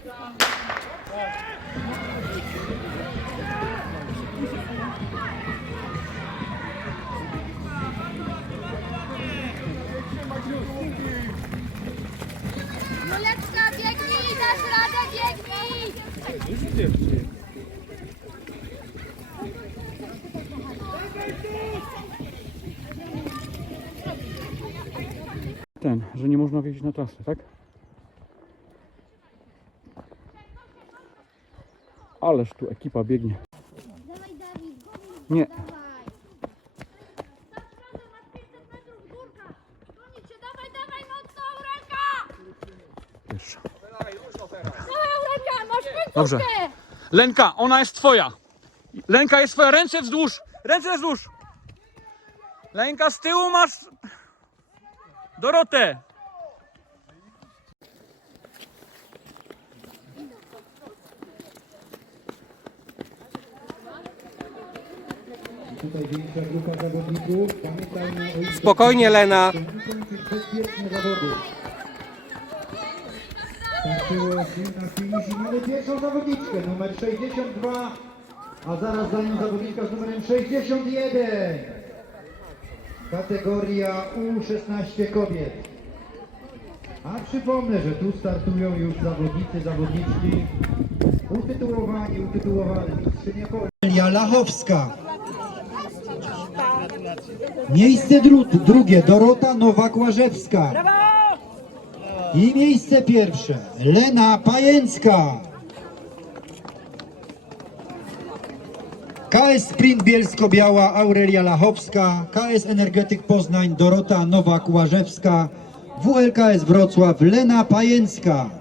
Juleczka, biegnij, dasz radę, biegnij! Ten, że nie można wjeździć na trasę, tak? Ależ tu ekipa biegnie. Nie. Pierwsza. Dobrze. Lenka, ona jest twoja. Lenka jest twoja. Ręce wzdłuż. Ręce wzdłuż. Lenka z tyłu masz Dorotę. Spokojnie, Lena. Starczyło na finish i mamy pierwszą zawodniczkę, numer 62, a zaraz za nią zawodniczka z numerem 61. Kategoria U16 kobiet. A przypomnę, że tu startują już zawodnicy, zawodniczki utytułowani, Polski. Elia Lachowska. Miejsce dru drugie Dorota Nowak-Łażewska. I miejsce pierwsze Lena Pajęcka. KS Sprint Bielsko-Biała Aurelia Lachowska, KS Energetyk Poznań Dorota Nowak-Łażewska, WLKS Wrocław Lena Pajęcka.